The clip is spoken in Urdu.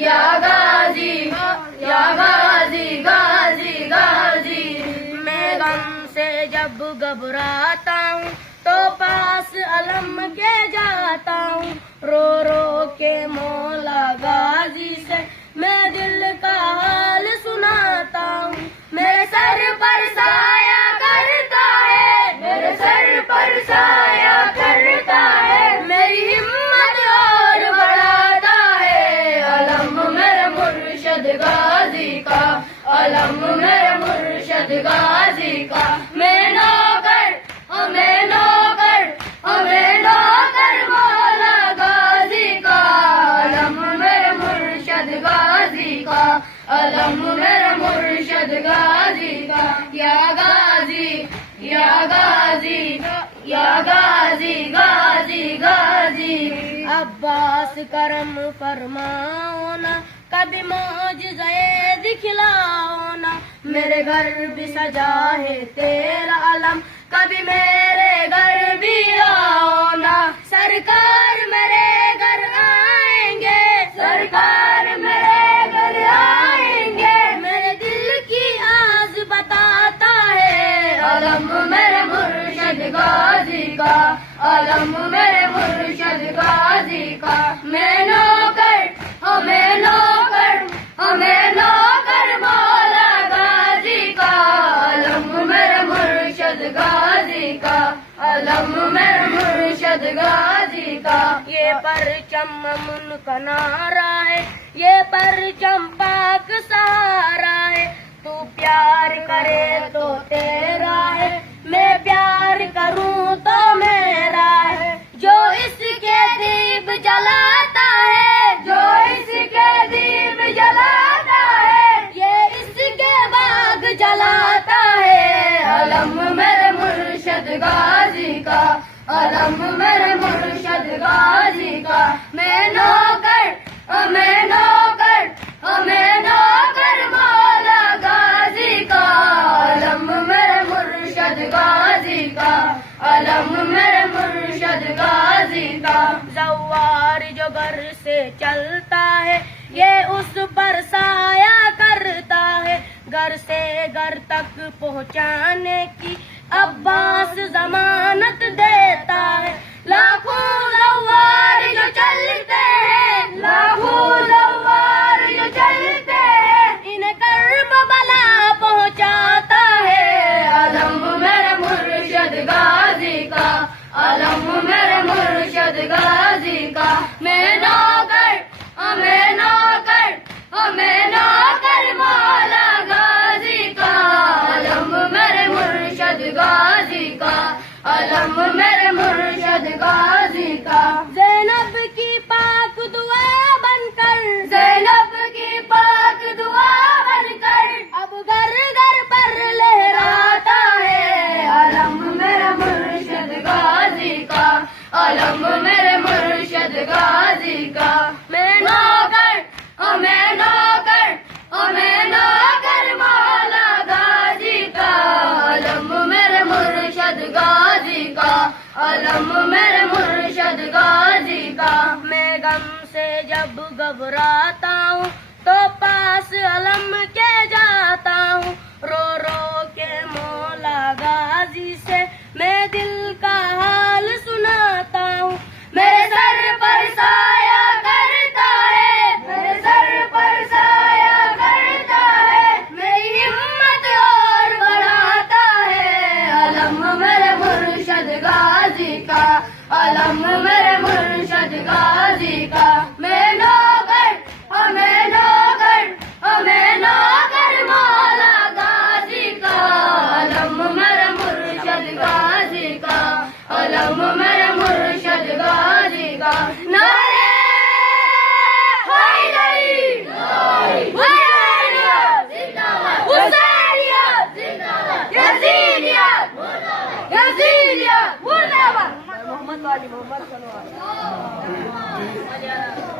یا غازی یا غازی غازی غازی. میں غم سے جب گھبراتا ہوں تو پاس علم کے جاتا ہوں. رو رو کے مولا غازی سے میں دل کا حال سناتا ہوں. میرے سر پر سایہ کرتا ہے, میرے سر پر سایہ کرتا ہے, میری ہمت اور بڑھاتا ہے. علم میرے مرشد غازی کا, علم میرے مرشد غازی کا. میں نوکر ہمیں نوکر ہمیں نوکر مولا غازی کا. علم میرے مرشد غازی کا, علم میرے مرشد غازی کا. یا غازی یا غازی یا غازی غازی غازی. عباس کرم فرماؤ نا, کبھی معجزہ دکھلاؤ نا. میرے گھر بھی سجا ہے تیرا علم, کبھی میرے گھر بھی آؤ نا. سرکار میرے گھر آئیں گے, سرکار میرے گھر آئیں گے. میرے دل کی آز بتاتا ہے علم میرے مرشد غازی کا, علم میرے مرشد غازی کا. میں نوکر ہمیں نوکر ہمیں نوکر مولا غازی کا. علم میرے مرشد غازی کا, علم میرے مرشد غازی کا. یہ پرچم امن کا نعرہ ہے, یہ پرچم پاک سہارا ہے. تو پیار کرے تو تیرا ہے, میں پیار کروں تو میرا ہے. جو اس کے دیپ جلاتا ہے, جو اس کے دیپ جلاتا ہے, یہ اس کے باغ جلاتا ہے. علم میرے مرشد غازی کا, علم میرے مرشد غازی کا. میں نوکر ہمیں نوکر ہمیں نوکر مولا غازی کا. علم میرے مرشد غازی کا, علم میرے مرشد غازی کا. زوار جو گھر سے چلتا ہے, یہ اس پر سایہ کرتا ہے. گھر سے گھر تک پہنچانے کی عباس ضمانت دیتا ہے. لاکھوں زوار جو چلتے ہیں, لاکھوں زوار جو چلتے ہیں, انہیں کرب بلا پہنچاتا ہے. علم میرے مرشد غازی کا, علم میرے مرشد غازی کا. میں نوکر ہمیں نوکر ہمیں نوکر مولا غازی کا. علم میرے مرشد غازی کا, علم میرے مرشد غازی کا. زینب کی پاک دعا بن کر, زینب کی پاک دعا بن کر, اب گھر گھر پر لہراتا ہے. علم میرے مرشد غازی کا, علم میرے مرشد غازی کا. میں نوکر ہمیں نوکر ہمیں نوکر مولا غازی کا. علم میرے مرشد غازی کا, علم میرے مرشد غازی کا. میں غم سے جب گھبراتا ہوں تو پاس علم کے جاتا ہوں. رو رو کے مولا غازی سے میں دل کا حال سناتا ہوں. میرے سر پر سایہ کرتا ہے, میرے سر پر سایہ کرتا ہے, میری ہمت اور بڑھاتا ہے. علم میرے مرشد غازی کا, علم میرے مرشد غازی کا. میں نوکر ہمیں نوکر ہمیں نوکر مولا غازی کا. علم میرے مرشد غازی کا, علم میرے مرشد غازی کا. نعرہ حیدری, حسینیت زندہ باد, حسینیت زندہ باد, یزیدیت مردہ باد, یزیدیت مردہ باد. محمد والی محمد صلی اللہ علیہ وسلم.